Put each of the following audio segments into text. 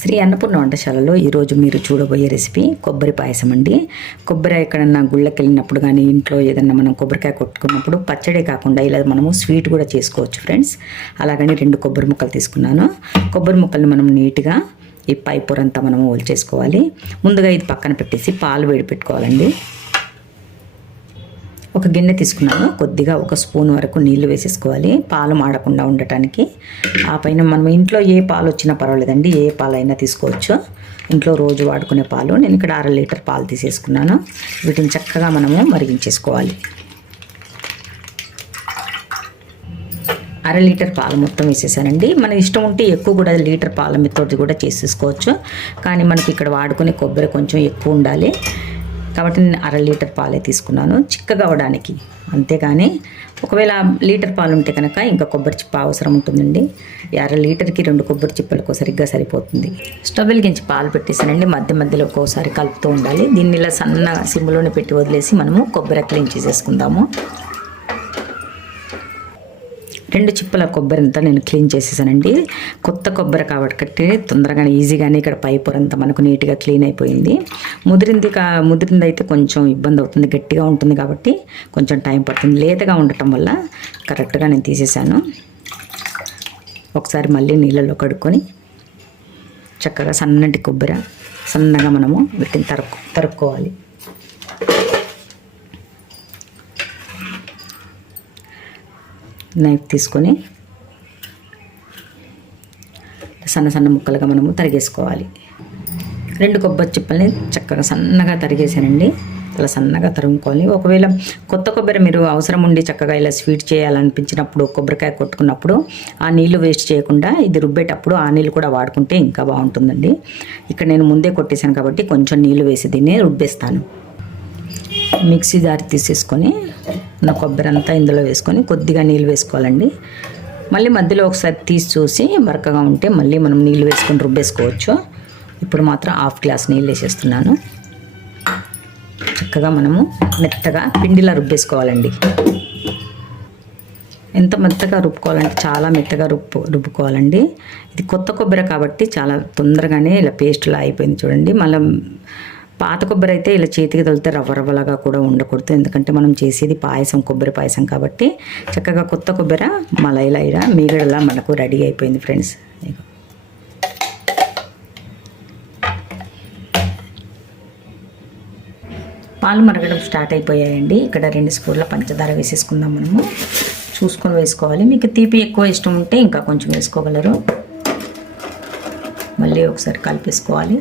శ్రీ అన్నపూర్ణ వంటశాలలో ఈరోజు మీరు చూడబోయే రెసిపీ కొబ్బరి పాయసం అండి. కొబ్బరి ఎక్కడన్నా గుళ్ళకి వెళ్ళినప్పుడు కానీ ఇంట్లో ఏదన్నా మనం కొబ్బరికాయ కొట్టుకున్నప్పుడు పచ్చడే కాకుండా ఇలా మనము స్వీట్ కూడా చేసుకోవచ్చు ఫ్రెండ్స్. అలాగని 2 కొబ్బరి ముక్కలు తీసుకున్నాను. కొబ్బరి ముక్కల్ని మనం నీట్గా ఈ పై పొరంతా మనము ఒలిచేసుకోవాలి. ముందుగా ఇది పక్కన పెట్టేసి పాలు వేడి పెట్టుకోవాలండి. ఒక గిన్నె తీసుకున్నాను. కొద్దిగా 1 స్పూన్ వరకు నీళ్లు వేసేసుకోవాలి, పాలు మాడకుండా ఉండటానికి. ఆ పైన మనం ఇంట్లో ఏ పాలు వచ్చినా పర్వాలేదండి, ఏ పాలైనా తీసుకోవచ్చు. ఇంట్లో రోజు వాడుకునే పాలు. నేను ఇక్కడ 1/2 లీటర్ పాలు తీసేసుకున్నాను. వీటిని చక్కగా మనము మరిగించేసుకోవాలి. 1/2 లీటర్ పాలు మొత్తం వేసేసానండి. మన ఇష్టం ఉంటే ఎక్కువ కూడా లీటర్ పాల మీతోటి కూడా చేసేసుకోవచ్చు. కానీ మనకి ఇక్కడ వాడుకునే కొబ్బరి కొంచెం ఎక్కువ ఉండాలి కాబట్టి నేను 1/2 లీటర్ పాలే తీసుకున్నాను, చిక్కగా అవడానికి. అంతేగాని ఒకవేళ లీటర్ పాలు ఉంటే కనుక ఇంకా కొబ్బరి చిప్ప అవసరం ఉంటుందండి. 1/2 లీటర్కి 2 కొబ్బరి చిప్పలకు సరిగ్గా సరిపోతుంది. స్టవ్ వెలిగించి పాలు పెట్టేసానండి. మధ్య మధ్యలో ఒక్కోసారి కలుపుతూ ఉండాలి. దీన్ని ఇలా సన్న సిమ్లోనే పెట్టి వదిలేసి మనము కొబ్బరి క్లీన్ చేసేసుకుందాము. 2 చిప్పల కొబ్బరి అంతా నేను క్లీన్ చేసేసానండి. కొత్త కొబ్బరి కాబట్టి తొందరగానే ఈజీగానే ఇక్కడ పై పొరంతా మనకు నీట్గా క్లీన్ అయిపోయింది. ముదిరింది అయితే కొంచెం ఇబ్బంది అవుతుంది, గట్టిగా ఉంటుంది కాబట్టి కొంచెం టైం పడుతుంది. లేతగా ఉండటం వల్ల కరెక్ట్గా నేను తీసేసాను. ఒకసారి మళ్ళీ నీళ్ళలో కడుక్కొని చక్కగా సన్నటి కొబ్బరి సన్నగా మనము వీటిని తరుక్కోవాలి. నైఫ్ తీసుకొని సన్న సన్న ముక్కలుగా మనము తరిగేసుకోవాలి. 2 కొబ్బరి చిప్పల్ని చక్కగా సన్నగా తరిగేసానండి. అలా సన్నగా తరుముకోవాలి. ఒకవేళ కొత్త కొబ్బరి మీరు అవసరం ఉండి చక్కగా ఇలా స్వీట్ చేయాలనిపించినప్పుడు కొబ్బరికాయ కొట్టుకున్నప్పుడు ఆ నీళ్లు వేస్ట్ చేయకుండా ఇది రుబ్బేటప్పుడు ఆ నీళ్ళు కూడా వాడుకుంటే ఇంకా బాగుంటుందండి. ఇక్కడ నేను ముందే కొట్టేశాను కాబట్టి కొంచెం నీళ్లు వేసి దీన్ని రుబ్బేస్తాను. మిక్సీ జార్ తీసేసుకొని నా కొబ్బరి అంతా ఇందులో వేసుకొని కొద్దిగా నీళ్ళు వేసుకోవాలండి. మళ్ళీ మధ్యలో ఒకసారి తీసి చూసి బరకగా ఉంటే మళ్ళీ మనం నీళ్ళు వేసుకొని రుబ్బేసుకోవచ్చు. ఇప్పుడు మాత్రం 1/2 గ్లాస్ నీళ్ళు వేసేస్తున్నాను. చక్కగా మనము మెత్తగా పిండిలా రుబ్బేసుకోవాలండి. ఎంత మెత్తగా రుబ్బుకోవాలంటే చాలా మెత్తగా రుబ్బుకోవాలండి. ఇది కొత్త కొబ్బరి కాబట్టి చాలా తొందరగానే ఇలా పేస్ట్లా అయిపోయింది చూడండి. మళ్ళీ పాత కొబ్బరి అయితే ఇలా చేతికి తగిలితే రవ్వరవ్వలాగా కూడా ఉండకూడదు. ఎందుకంటే మనం చేసేది పాయసం, కొబ్బరి పాయసం కాబట్టి చక్కగా కొత్త కొబ్బరి మలైలా మీగడలా మనకు రెడీ అయిపోయింది ఫ్రెండ్స్. పాలు మరగడం స్టార్ట్ అయిపోయాయండి. ఇక్కడ 2 స్పూన్ల పంచదార వేసేసుకుందాం. మనము చూసుకొని వేసుకోవాలి. మీకు తీపి ఎక్కువ ఇష్టం ఉంటే ఇంకా కొంచెం వేసుకోగలరు. మళ్ళీ ఒకసారి కలిపేసుకోవాలి.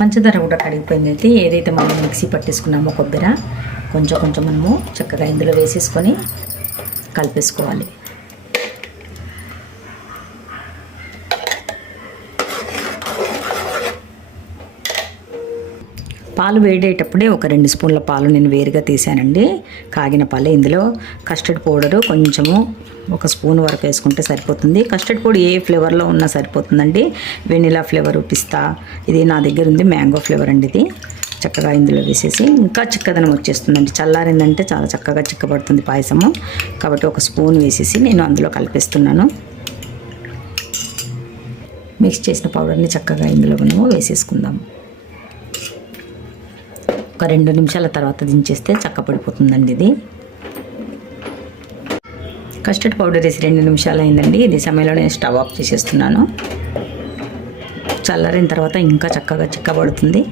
పంచదార కూడా కడిగిపోయింది. అయితే ఏదైతే మనం మిక్సీ పట్టేసుకున్నామో కొబ్బరి కొంచెం మనము చక్కగా ఇందులో వేసేసుకొని కలిపేసుకోవాలి. పాలు వేడేటప్పుడే ఒక 2 స్పూన్ల పాలు నేను వేరుగా తీసానండి. కాగిన పాలు. ఇందులో కస్టర్డ్ పౌడరు కొంచెము 1 స్పూన్ వరకు వేసుకుంటే సరిపోతుంది. కస్టర్డ్ పౌడర్ ఏ ఫ్లేవర్లో ఉన్నా సరిపోతుందండి. వెనిలా ఫ్లేవరు, పిస్తా, ఇది నా దగ్గర ఉంది మ్యాంగో ఫ్లేవర్ అండి. ఇది చక్కగా ఇందులో వేసేసి ఇంకా చిక్కదనం వచ్చేస్తుందండి. చల్లారిందంటే చాలా చక్కగా చిక్కబడుతుంది పాయసము. కాబట్టి 1 స్పూన్ వేసేసి నేను అందులో కలిపేస్తున్నాను. మిక్స్ చేసిన పౌడర్ని చక్కగా ఇందులో మనము వేసేసుకుందాము. ఒక 2 నిమిషాల తర్వాత దించేస్తే చక్కపడిపోతుందండి. ఇది కస్టర్డ్ పౌడర్ వేసి 2 నిమిషాలు అయిందండి. ఇది సమయంలో నేను స్టవ్ ఆఫ్ చేసేస్తున్నాను. చల్లారిన తర్వాత ఇంకా చక్కగా చిక్కబడుతుంది.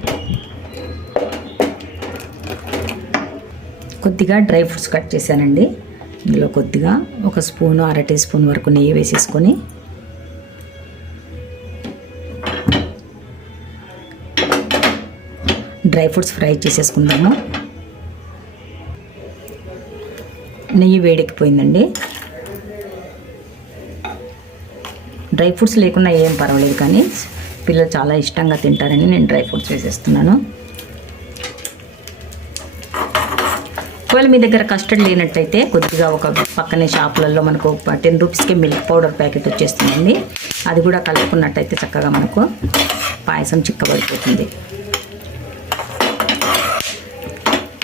కొద్దిగా డ్రై ఫ్రూట్స్ కట్ చేశానండి. ఇందులో కొద్దిగా 1 స్పూను 1/2 టీ స్పూన్ వరకు నెయ్యి వేసేసుకొని డ్రై ఫ్రూట్స్ ఫ్రై చేసేసుకుందాము. నెయ్యి వేడెక్కిపోయిందండి. డ్రై ఫ్రూట్స్ లేకుండా ఏం పర్వాలేదు, కానీ పిల్లలు చాలా ఇష్టంగా తింటారని నేను డ్రై ఫ్రూట్స్ వేసేస్తున్నాను. ఒకవేళ మీ దగ్గర కస్టర్డ్ లేనట్టయితే కొద్దిగా ఒక పక్కనే షాపులలో మనకు 10 రూపీస్కి మిల్క్ పౌడర్ ప్యాకెట్ వచ్చేస్తుందండి. అది కూడా కలుపుకున్నట్టయితే చక్కగా మనకు పాయసం చిక్కబడిపోతుంది.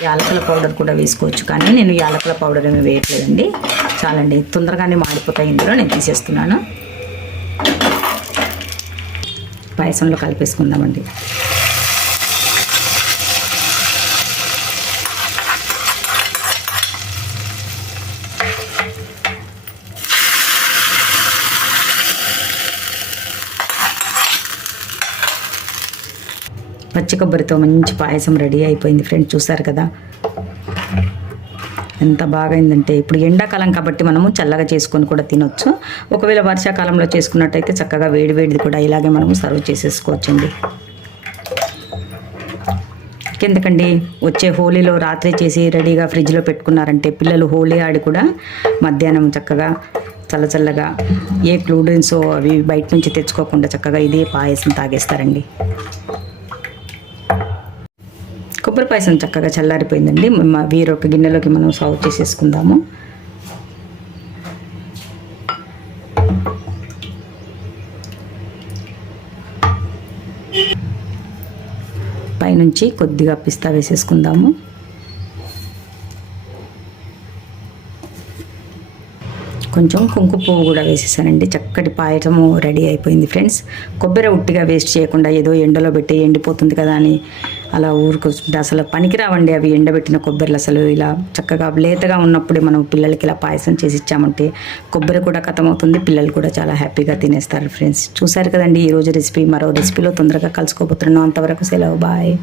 యాలకుల పౌడర్ కూడా వేసుకోవచ్చు, కానీ నేను యాలకుల పౌడర్ ఏమీ వేయట్లేదండి. చాలండి, తొందరగానే మాడిపోతాయి. ఇందులో నేను తీసేస్తున్నాను. పాయసంలో కలిపేసుకుందామండి. పచ్చి కొబ్బరితో మంచి పాయసం రెడీ అయిపోయింది ఫ్రెండ్స్. చూసారు కదా ఎంత బాగా అయిందంటే. ఇప్పుడు ఎండాకాలం కాబట్టి మనము చల్లగా చేసుకొని కూడా తినొచ్చు. ఒకవేళ వర్షాకాలంలో చేసుకున్నట్టయితే చక్కగా వేడివేడిది కూడా ఇలాగే మనము సర్వ్ చేసేసుకోవచ్చండి. ఎందుకండి, వచ్చే హోలీలో రాత్రి చేసి రెడీగా ఫ్రిడ్జ్లో పెట్టుకున్నారంటే పిల్లలు హోలీ ఆడి కూడా మధ్యాహ్నం చక్కగా చల్లచల్లగా ఏ కూల్ డ్రింక్స్ అవి బయట నుంచి తెచ్చుకోకుండా చక్కగా ఇదే పాయసం తాగేస్తారండి. కొబ్బరి పాయసం చక్కగా చల్లారిపోయిందండి. వేరొక గిన్నెలోకి మనం సర్వ్ చేసేసుకుందాము. పైనుంచి కొద్దిగా పిస్తా వేసేసుకుందాము. కొంచెం కుంకుమ పువ్వు కూడా వేసేసానండి. చక్కటి పాయసము రెడీ అయిపోయింది ఫ్రెండ్స్. కొబ్బరి ఉట్టిగా వేస్ట్ చేయకుండా ఏదో ఎండలో పెట్టి ఎండిపోతుంది కదా అని అలా ఊరుకొస్తుంటే అసలు పనికిరావండి అవి ఎండబెట్టిన కొబ్బరిలు. అసలు ఇలా చక్కగా లేతగా ఉన్నప్పుడే మనం పిల్లలకి ఇలా పాయసం చేసి ఇచ్చామంటే కొబ్బరి కూడా ఖతమవుతుంది, పిల్లలు కూడా చాలా హ్యాపీగా తినేస్తారు ఫ్రెండ్స్. చూసారు కదండి ఈరోజు రెసిపీ. మరో రెసిపీలో తొందరగా కలుసుకోబోతున్నాను. అంతవరకు సెలవు, బాయ్.